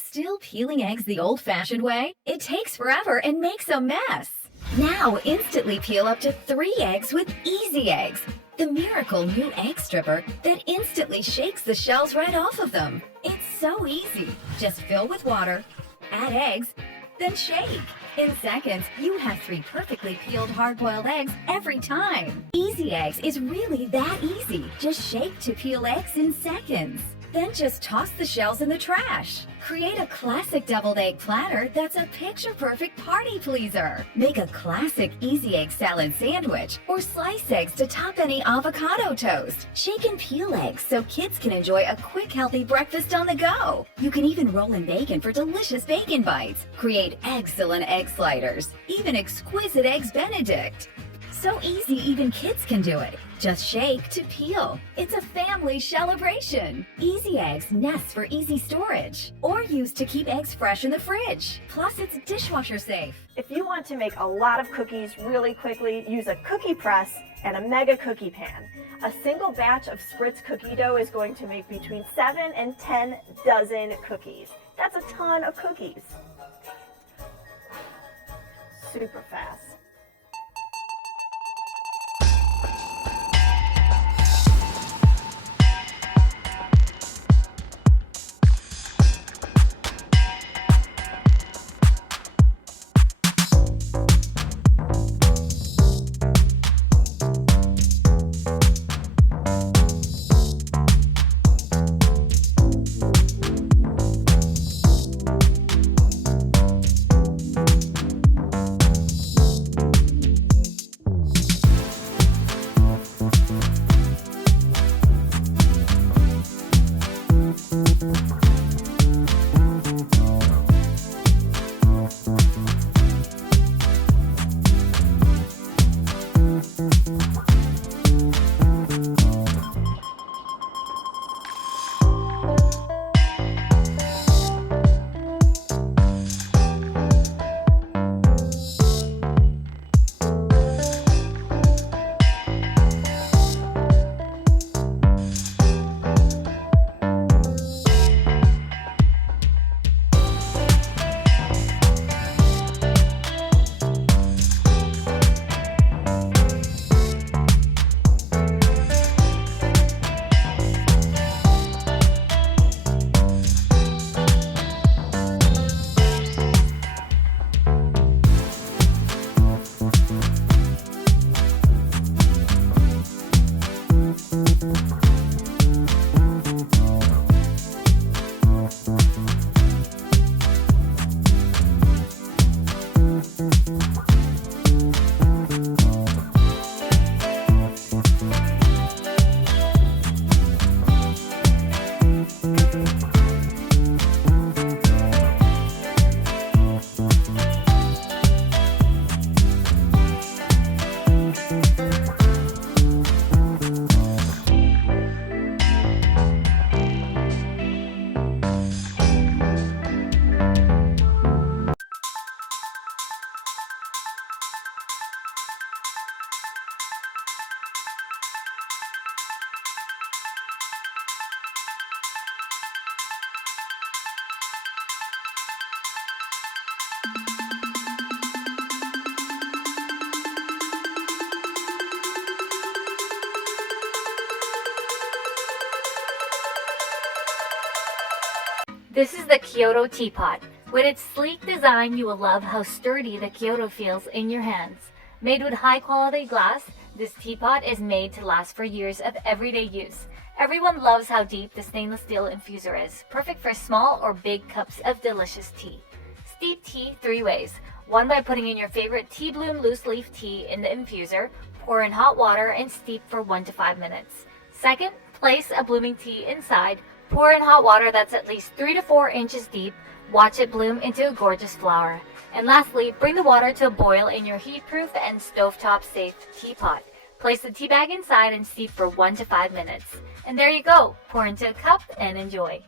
Still peeling eggs the old-fashioned way? It takes forever and makes a mess. Now instantly peel up to 3 eggs with Easy Eggs, the miracle new egg stripper that instantly shakes the shells right off of them. It's so easy. Just fill with water, add eggs, then shake. In seconds, you have 3 perfectly peeled hard-boiled eggs every time. Easy Eggs is really that easy. Just shake to peel eggs in seconds. Then just toss the shells in the trash. Create a classic deviled egg platter that's a picture-perfect party pleaser. Make a classic Easy Egg salad sandwich or slice eggs to top any avocado toast. Shake and peel eggs so kids can enjoy a quick, healthy breakfast on the go. You can even roll in bacon for delicious bacon bites. Create excellent egg sliders, even exquisite eggs Benedict. So easy, even kids can do it. Just shake to peel. It's a family celebration. Easy Eggs nests for easy storage or used to keep eggs fresh in the fridge. Plus, it's dishwasher safe. If you want to make a lot of cookies really quickly, use a cookie press and a mega cookie pan. A single batch of spritz cookie dough is going to make between 7 and 10 dozen cookies. That's a ton of cookies. Super fast. This is the Kyoto teapot. With its sleek design, you will love how sturdy the Kyoto feels in your hands. Made with high-quality glass, this teapot is made to last for years of everyday use. Everyone loves how deep the stainless steel infuser is, perfect for small or big cups of delicious tea. Steep tea 3 ways. 1 by putting in your favorite tea bloom loose leaf tea in the infuser, pour in hot water and steep for 1 to 5 minutes. 2nd, place a blooming tea inside, pour in hot water that's at least 3 to 4 inches deep, watch it bloom into a gorgeous flower. And lastly, bring the water to a boil in your heat-proof and stovetop safe teapot. Place the tea bag inside and steep for 1 to 5 minutes. And there you go, pour into a cup and enjoy.